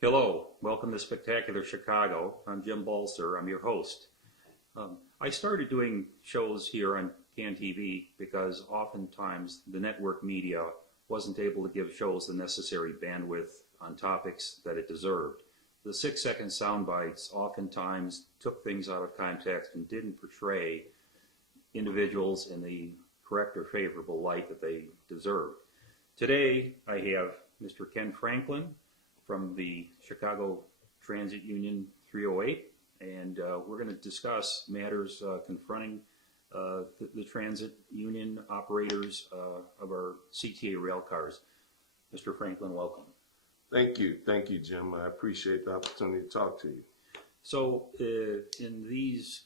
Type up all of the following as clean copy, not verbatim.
Hello, welcome to Spectacular Chicago. I'm Jim Balser, I'm your host. I started doing shows here on CAN TV because oftentimes the network media wasn't able to give shows the necessary bandwidth on topics that it deserved. The 6-second sound bites oftentimes took things out of context and didn't portray individuals in the correct or favorable light that they deserved. Today I have Mr. Ken Franklin from the Chicago Transit Union 308, and we're going to discuss matters confronting the transit union operators of our CTA rail cars. Mr. Franklin, welcome. Thank you, Jim. I appreciate the opportunity to talk to you. So in these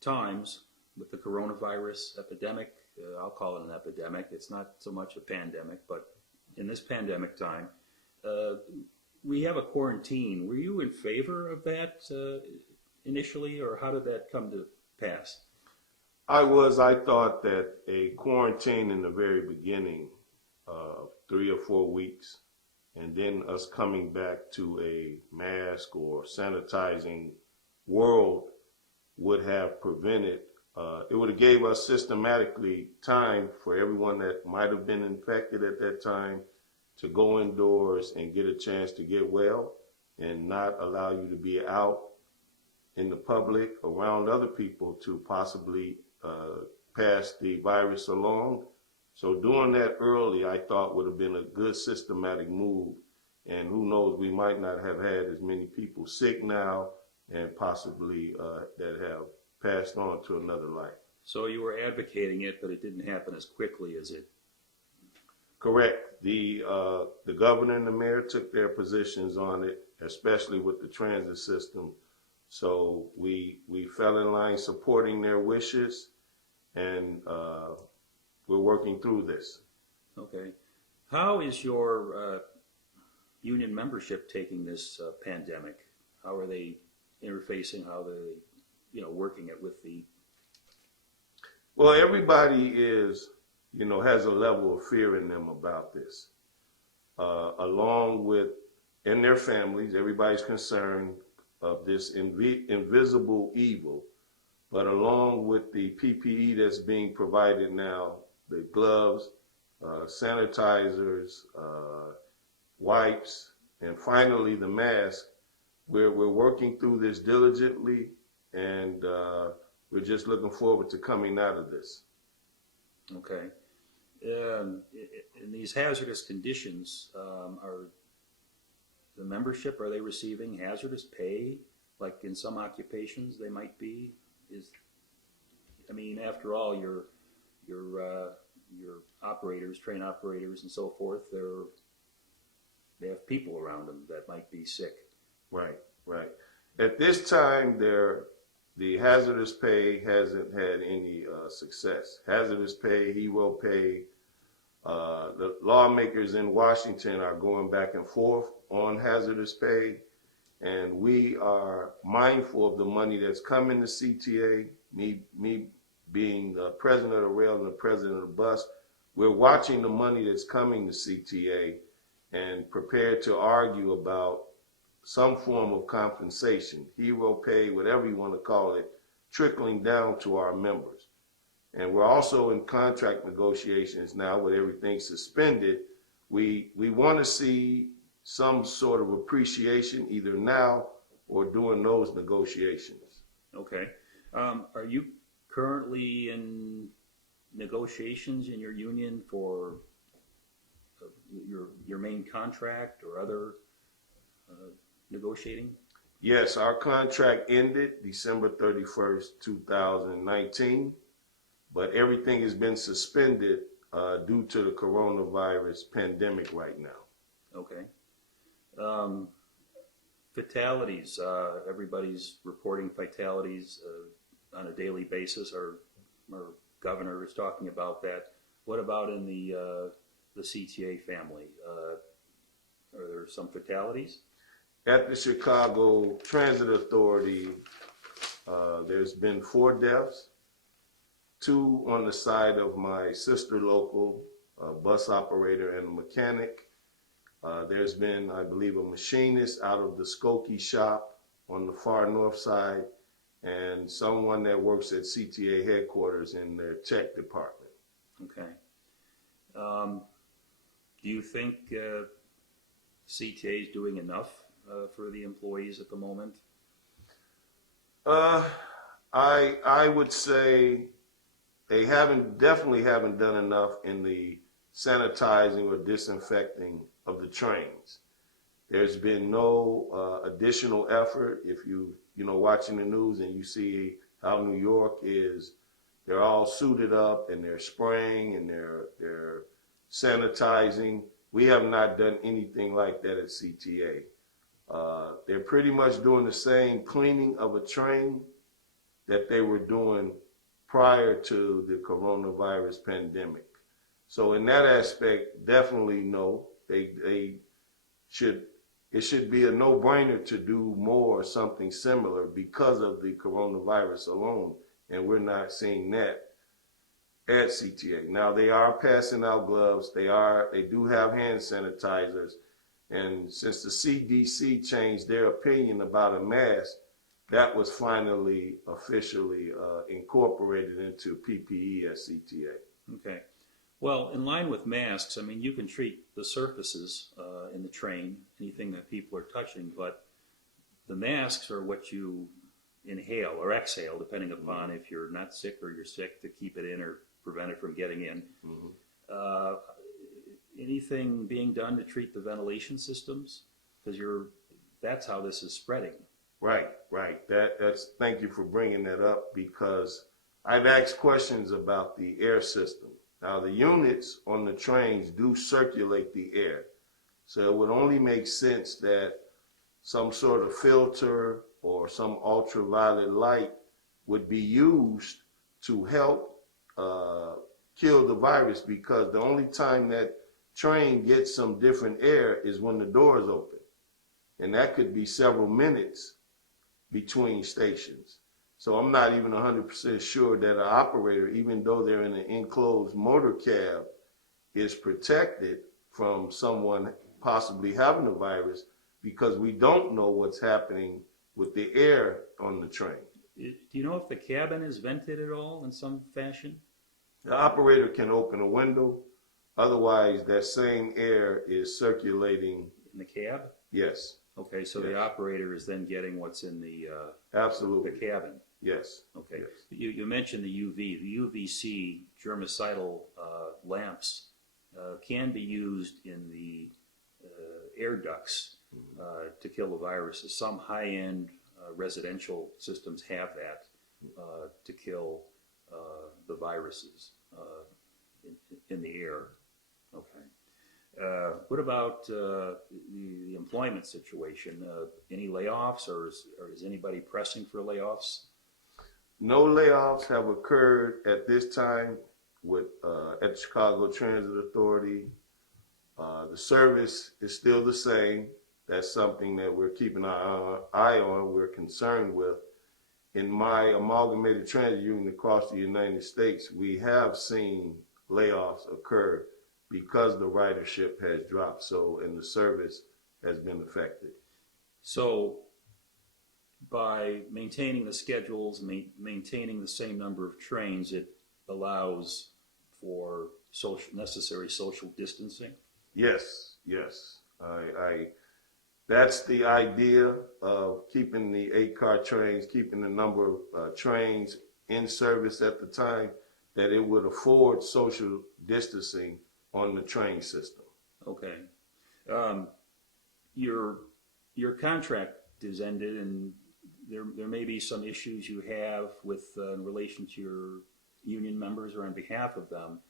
times with the coronavirus epidemic, I'll call it an epidemic, it's not so much a pandemic, but in this pandemic time, we have a quarantine. Were you in favor of that initially, or how did that come to pass? I thought that a quarantine in the very beginning, 3 or 4 weeks, and then us coming back to a mask or sanitizing world would have prevented, it would have gave us systematically time for everyone that might have been infected at that time to go indoors and get a chance to get well and not allow you to be out in the public around other people to possibly pass the virus along. So doing that early, I thought would have been a good systematic move. And who knows, we might not have had as many people sick now and possibly that have passed on to another life. So you were advocating it, but it didn't happen as quickly as it. Correct. The governor and the mayor took their positions on it, especially with the transit system. So we fell in line supporting their wishes, and we're working through this. Okay. How is your union membership taking this pandemic? How are they interfacing? How are they, working it with the? Well, everybody is, has a level of fear in them about this. Along with, in their families, everybody's concerned of this invisible evil, but along with the PPE that's being provided now, the gloves, sanitizers, wipes, and finally the mask, we're working through this diligently, and we're just looking forward to coming out of this. Okay. In these hazardous conditions, are the membership, are they receiving hazardous pay, like in some occupations they might be? After all, your operators, train operators, and so forth, they have people around them that might be sick. Right. At this time, the hazardous pay hasn't had any success. Hazardous pay, hero pay. The lawmakers in Washington are going back and forth on hazardous pay, and we are mindful of the money that's coming to CTA. Me being the president of the rail and the president of the bus, we're watching the money that's coming to CTA and prepared to argue about some form of compensation, hero pay, whatever you want to call it, trickling down to our members. And we're also in contract negotiations now with everything suspended. We want to see some sort of appreciation either now or during those negotiations. Okay. Are you currently in negotiations in your union for your main contract or other negotiating? Yes, our contract ended December 31st, 2019, but everything has been suspended due to the coronavirus pandemic right now. Okay. Fatalities, everybody's reporting fatalities on a daily basis. Are governor was talking about that. What about in the CTA family? Are there some fatalities? At the Chicago Transit Authority, there's been 4 deaths, 2 on the side of my sister local, a bus operator and a mechanic. There's been, I believe, a machinist out of the Skokie shop on the far north side, and someone that works at CTA headquarters in their tech department. Okay. Do you think CTA is doing enough for the employees at the moment? I would say they definitely haven't done enough in the sanitizing or disinfecting of the trains. There's been no additional effort. If you watching the news and you see how New York is, they're all suited up and they're spraying and they're sanitizing. We have not done anything like that at CTA. They're pretty much doing the same cleaning of a train that they were doing prior to the coronavirus pandemic. So in that aspect, definitely no. It should be a no-brainer to do more or something similar because of the coronavirus alone, and we're not seeing that at CTA. Now they are passing out gloves. They do have hand sanitizers, and since the CDC changed their opinion about a mask, that was finally officially incorporated into PPE at CTA. Okay. Well, in line with masks, I mean, you can treat the surfaces in the train, anything that people are touching, but the masks are what you inhale or exhale, depending upon if you're not sick or you're sick, to keep it in or prevent it from getting in. Mm-hmm. Anything being done to treat the ventilation systems? Because that's how this is spreading. Right. Thank you for bringing that up, because I've asked questions about the air system. Now, the units on the trains do circulate the air, so it would only make sense that some sort of filter or some ultraviolet light would be used to help kill the virus, because the only time that train gets some different air is when the doors open, and that could be several minutes between stations. So I'm not even 100% sure that an operator, even though they're in an enclosed motor cab, is protected from someone possibly having the virus, because we don't know what's happening with the air on the train. Do you know if the cabin is vented at all in some fashion? The operator can open a window. Otherwise, that same air is circulating. In the cab? Yes. Okay, so the operator is then getting what's in the Absolutely. the cabin. Yes. Okay. Yes. You mentioned the UV. The UVC germicidal lamps can be used in the air ducts to kill the viruses. Some high-end residential systems have that to kill the viruses in the air. Okay. What about the employment situation? Any layoffs, or is anybody pressing for layoffs? No layoffs have occurred at this time at the Chicago Transit Authority. The service is still the same. That's something that we're keeping our eye on, we're concerned with. In my amalgamated transit union across the United States, we have seen layoffs occur because the ridership has dropped, and the service has been affected. So by maintaining the schedules, maintaining the same number of trains, it allows for necessary social distancing? Yes. That's the idea of keeping the 8-car trains, keeping the number of trains in service at the time, that it would afford social distancing on the train system. Okay. Your contract is ended, and there may be some issues you have with in relation to your union members or on behalf of them.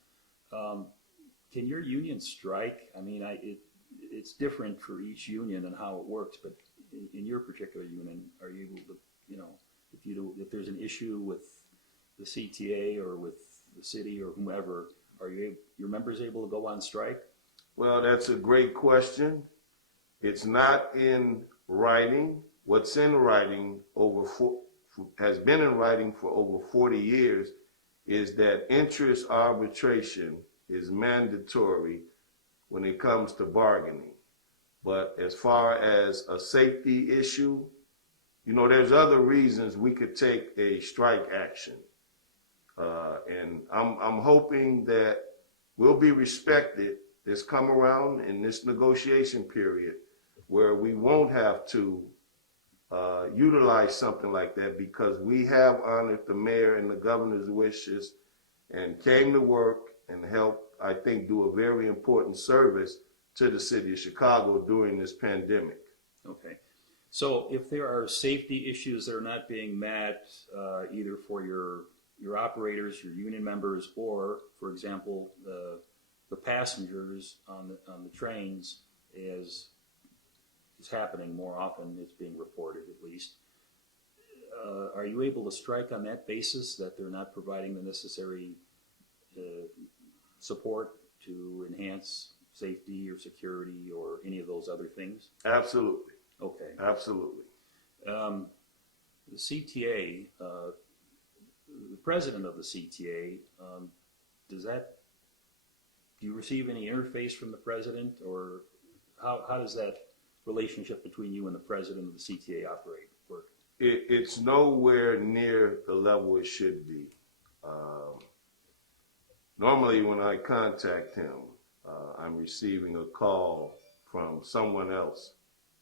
Can your union strike? I mean, it's different for each union and how it works, but in your particular union, are you able to, if there's an issue with the CTA or with the city or whomever, are your members able to go on strike? Well, that's a great question. It's not in writing. What's in writing has been in writing for over 40 years is that interest arbitration is mandatory when it comes to bargaining. But as far as a safety issue, there's other reasons we could take a strike action. And I'm hoping that we'll be respected this come around in this negotiation period where we won't have to utilize something like that, because we have honored the mayor and the governor's wishes and came to work and helped, I think, do a very important service to the city of Chicago during this pandemic. Okay. So if there are safety issues that are not being met, either for your operators, your union members, or, for example, the passengers on the trains, as is happening more often, it's being reported at least, are you able to strike on that basis, that they're not providing the necessary support to enhance safety or security or any of those other things? Absolutely. Okay. Absolutely. The CTA, the president of the CTA, do you receive any interface from the president, or how does that relationship between you and the president of the CTA work? It's nowhere near the level it should be. Normally when I contact him, I'm receiving a call from someone else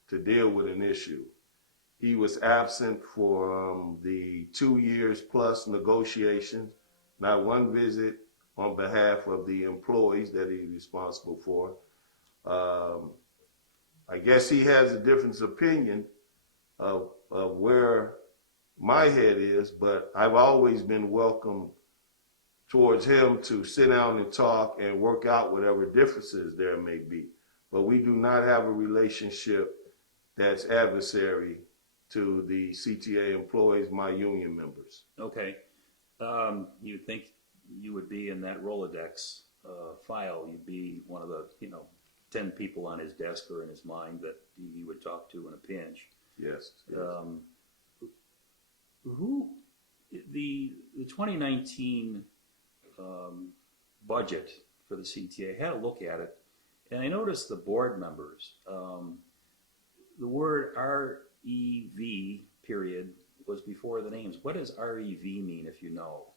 to deal with an issue. He was absent for the 2 years plus negotiations, not one visit on behalf of the employees that he's responsible for. I guess he has a different opinion of where my head is, but I've always been welcome towards him to sit down and talk and work out whatever differences there may be. But we do not have a relationship that's adversary to the CTA employees, my union members. Okay. You'd think you would be in that Rolodex file. You'd be one of the 10 people on his desk or in his mind that he would talk to in a pinch. Yes. The 2019 budget for the CTA, I had a look at it, and I noticed the board members, the word REV period was before the names. What does REV mean, if you know?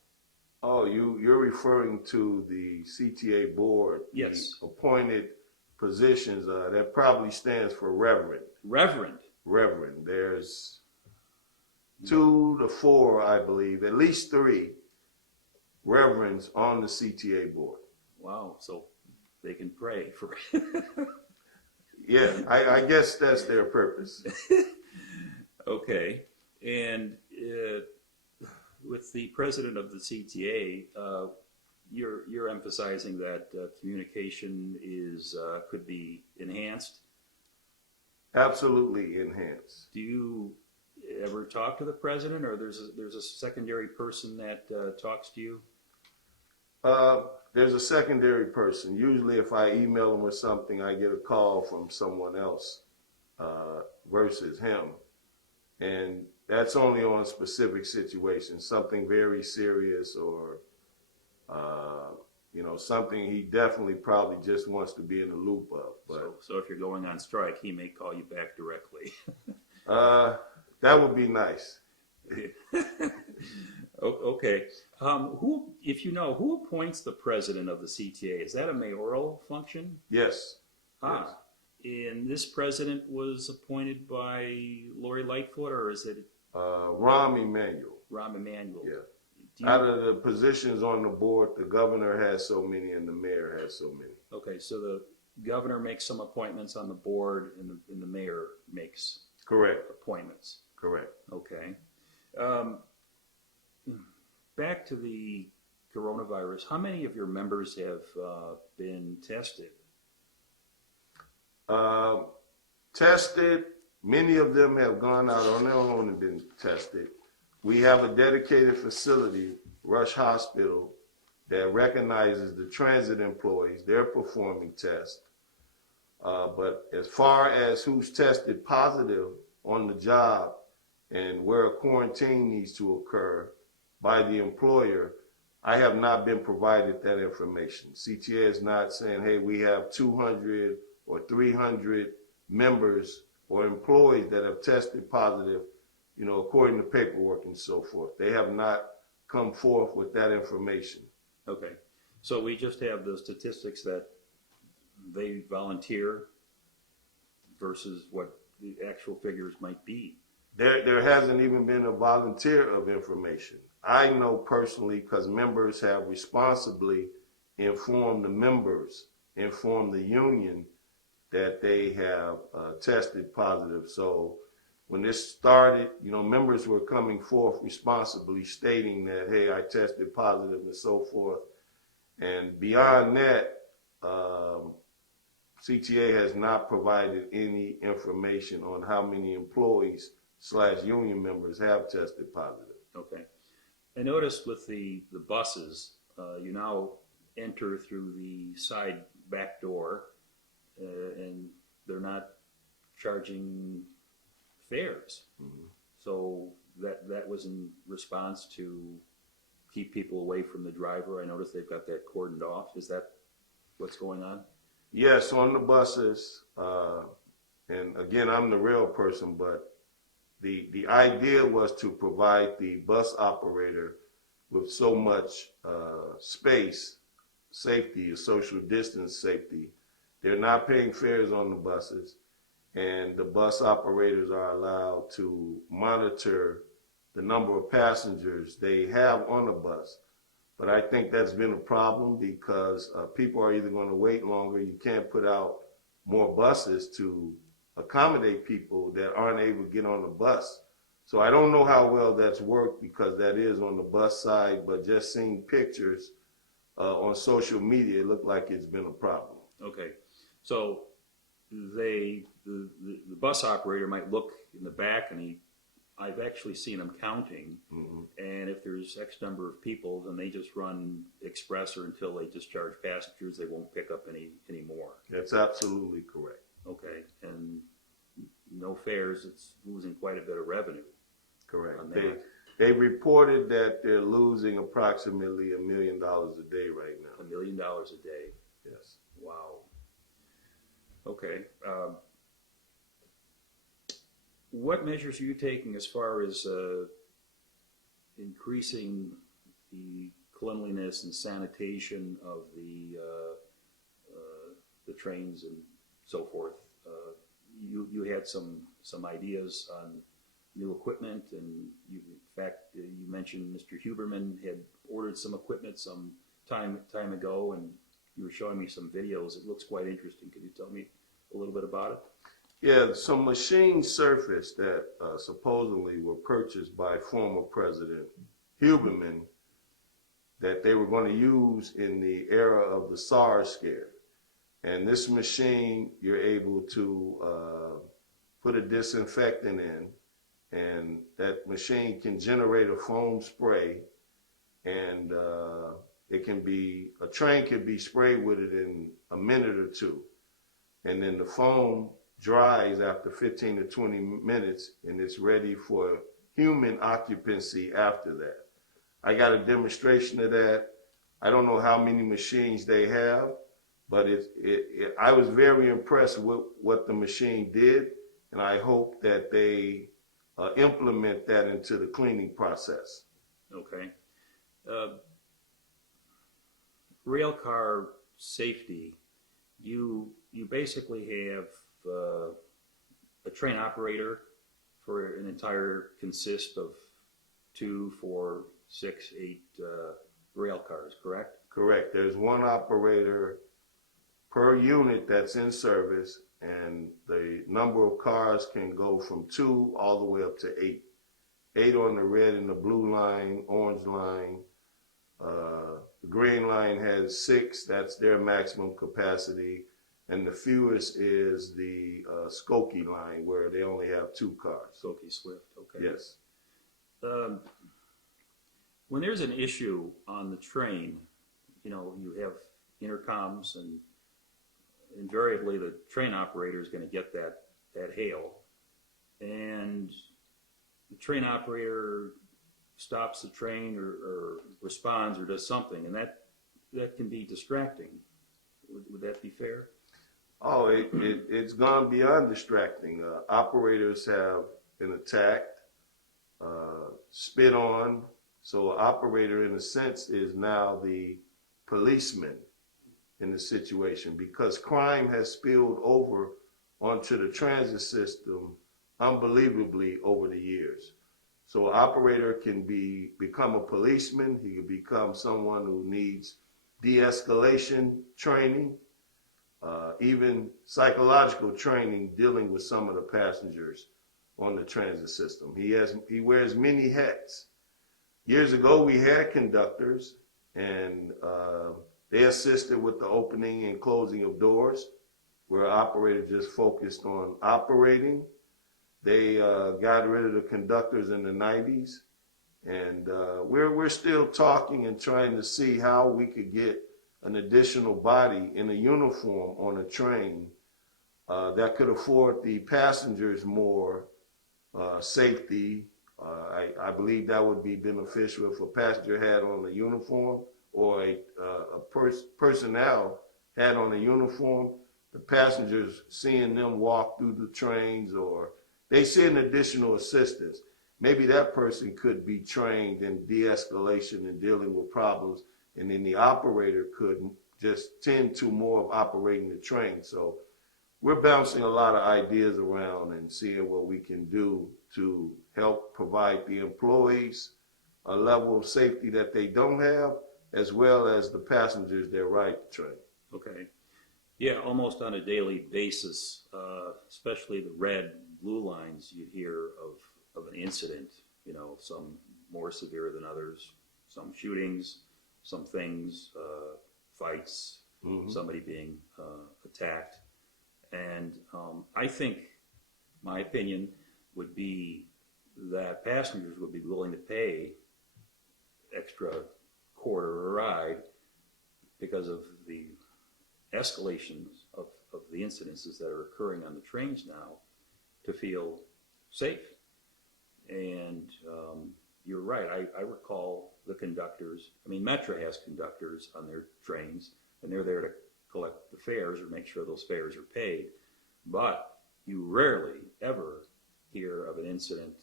Oh, you're referring to the CTA Board. Yes. The appointed positions, that probably stands for Reverend. Reverend. Reverend. There's 2 to 4, I believe, at least 3 reverends on the CTA Board. Wow, so they can pray for Yeah, I guess that's their purpose. Okay, and with the president of the CTA, you're emphasizing that communication could be enhanced. Absolutely enhanced. Do you ever talk to the president, or there's a secondary person that talks to you? There's a secondary person. Usually if I email him or something, I get a call from someone else versus him. And that's only on specific situations, something very serious or, something he definitely probably just wants to be in the loop of. But, so if you're going on strike, he may call you back directly. that would be nice. Okay. Who appoints the president of the CTA? Is that a mayoral function? Yes. Ah. Yes. And this president was appointed by Lori Lightfoot, or is it? Rahm Emanuel. Rahm Emanuel. Yeah. Out of the positions on the board, the governor has so many and the mayor has so many. Okay, so the governor makes some appointments on the board, and the mayor makes correct appointments. Correct. Okay. Back to the coronavirus, how many of your members have been tested? Tested, many of them have gone out on their own and been tested. We have a dedicated facility, Rush Hospital, that recognizes the transit employees, they're performing tests. But as far as who's tested positive on the job and where a quarantine needs to occur by the employer, I have not been provided that information. CTA is not saying, hey, we have 200 or 300 members or employees that have tested positive, you know, according to paperwork and so forth. They have not come forth with that information. Okay, so we just have the statistics that they volunteer versus what the actual figures might be. There hasn't even been a volunteer of information. I know personally because members have responsibly informed the members, informed the union that they have tested positive. So when this started, you know, members were coming forth responsibly stating that, hey, I tested positive and so forth. And beyond that, CTA has not provided any information on how many employees / union members have tested positive. Okay. I noticed with the buses, you now enter through the side back door, and they're not charging fares. Mm-hmm. So that was in response to keep people away from the driver. I noticed they've got that cordoned off. Is that what's going on? Yes, on the buses, and again, I'm the rail person, but the idea was to provide the bus operator with so much space, safety, social distance safety. They're not paying fares on the buses, and the bus operators are allowed to monitor the number of passengers they have on the bus. But I think that's been a problem because people are either going to wait longer. You can't put out more buses to accommodate people that aren't able to get on the bus. So I don't know how well that's worked because that is on the bus side, but just seeing pictures on social media, it looked like it's been a problem. Okay, so the bus operator might look in the back, and I've actually seen them counting, mm-hmm. and if there's X number of people, then they just run express or until they discharge passengers. They won't pick up any more. That's absolutely correct. Okay, and no fares, it's losing quite a bit of revenue. Correct. They reported that they're losing approximately $1 million a day right now. $1 million a day? Yes. Wow. Okay. What measures are you taking as far as increasing the cleanliness and sanitation of the trains and so forth? You had some ideas on new equipment, and in fact you mentioned Mr. Huberman had ordered some equipment some time ago, and you were showing me some videos. It looks quite interesting. Could you tell me a little bit about it? Yeah, some machines surfaced that supposedly were purchased by former President Huberman that they were going to use in the era of the SARS scare. And this machine, you're able to put a disinfectant in, and that machine can generate a foam spray, and a train can be sprayed with it in a minute or two. And then the foam dries after 15 to 20 minutes, and it's ready for human occupancy after that. I got a demonstration of that. I don't know how many machines they have, but I was very impressed with what the machine did, and I hope that they implement that into the cleaning process. Okay. Rail car safety, you basically have a train operator for an entire consist of 2, 4, 6, 8 rail cars, correct? Correct. There's one operator per unit that's in service, and the number of cars can go from 2 all the way up to 8. 8 on the red and the blue line, orange line. The green line has 6. That's their maximum capacity. And the fewest is the Skokie line, where they only have 2 cars. Skokie Swift, okay. Yes. When there's an issue on the train, you have intercoms, and invariably the train operator is going to get that hail, and the train operator stops the train or responds or does something, and that can be distracting. Would that be fair? Oh, it's gone beyond distracting. Operators have been attacked, spit on. So an operator, in a sense, is now the policeman in the situation, because crime has spilled over onto the transit system unbelievably over the years. So an operator can become a policeman. He can become someone who needs de-escalation training, even psychological training, dealing with some of the passengers on the transit system. He wears many hats. Years ago, we had conductors, and they assisted with the opening and closing of doors, where operators just focused on operating. They got rid of the conductors in the 90s, and we're still talking and trying to see how we could get an additional body in a uniform on a train that could afford the passengers more safety. I believe that would be beneficial if a passenger had on a uniform, or a personnel had on a uniform. The passengers, seeing them walk through the trains, or they see an additional assistance. Maybe that person could be trained in de-escalation and dealing with problems, and then the operator could just tend to more of operating the train. So we're bouncing a lot of ideas around and seeing what we can do to help provide the employees a level of safety that they don't have, as well as the passengers that ride the train. Okay. Yeah, almost on a daily basis, especially the red, blue lines, you hear of an incident, some more severe than others, some shootings, some things, fights, somebody being attacked. And I think my opinion would be that passengers would be willing to pay extra quarter a ride because of the escalations of the incidences that are occurring on the trains now, to feel safe. And you're right, I recall the conductors. I mean, Metra has conductors on their trains, and they're there to collect the fares or make sure those fares are paid. But you rarely ever hear of an incident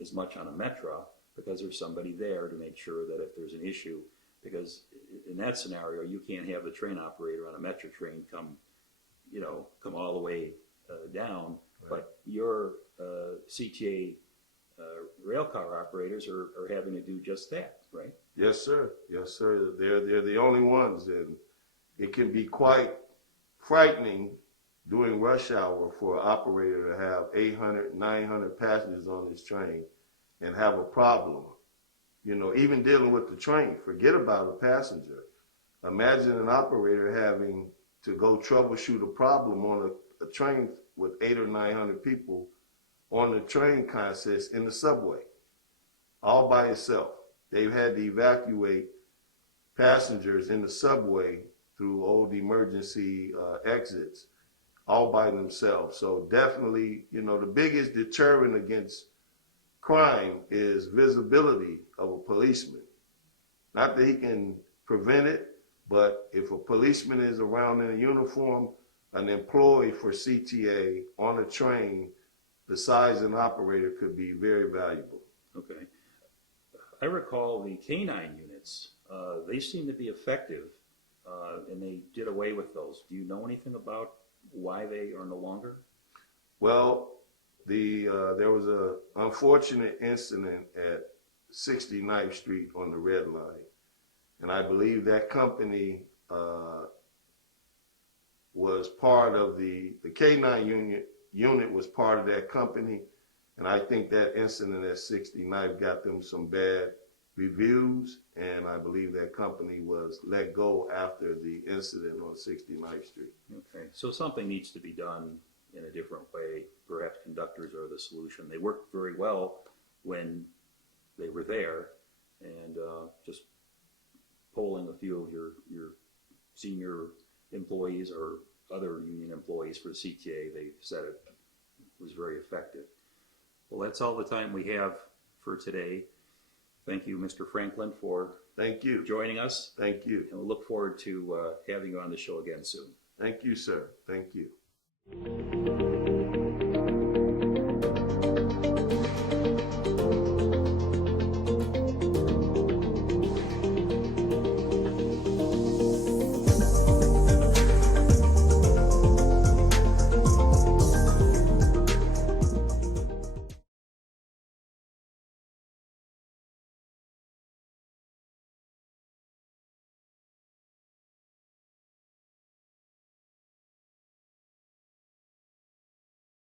as much on a Metra, because there's somebody there to make sure that if there's an issue, because in that scenario, you can't have the train operator on a Metra train come all the way down. Right. But your CTA railcar operators are having to do just that, right? Yes, sir. Yes, sir. They're the only ones, and it can be quite frightening during rush hour for an operator to have 800, 900 passengers on this train and have a problem. Even dealing with the train, forget about a passenger. Imagine an operator having to go troubleshoot a problem on a train with 800 or 900 people on the train consist in the subway, all by itself. They've had to evacuate passengers in the subway through old emergency exits, all by themselves. So definitely, the biggest deterrent against crime is visibility of a policeman. Not that he can prevent it, but if a policeman is around in a uniform, an employee for CTA on a train, besides an operator, could be very valuable. Okay. I recall the K9 units. They seem to be effective, and they did away with those. Do you know anything about why they are no longer? Well, there was an unfortunate incident at 69th Street on the Red Line, and I believe that company was part of the K9 unit was part of that company, and I think that incident at 69th got them some bad reviews, and I believe that company was let go after the incident on 69th Street. Okay, so something needs to be done in a different way. Perhaps conductors are the solution. They worked very well when they were there, and just pull few of your senior employees or other union employees for the CTA. They said it was very effective. Well, that's all the time we have for today. Thank you, Mr. Franklin, for Thank you. joining us. Thank you. And we look forward to having you on the show again soon. Thank you, sir. Thank you.